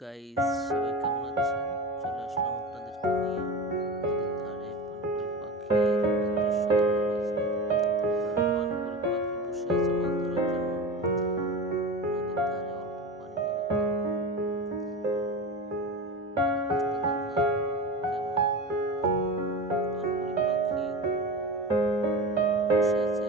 Guys সবাই কেমন আছেন? চলে আসলাম আপনাদেরকে নিয়ে নদীর ধারে পানকুড়ি পানকুড়ি পাখি বসে আছে মাছ ধরার জন্য নদীর ধারে অল্প পানি পানকুড়ি পাখি বসে আছে।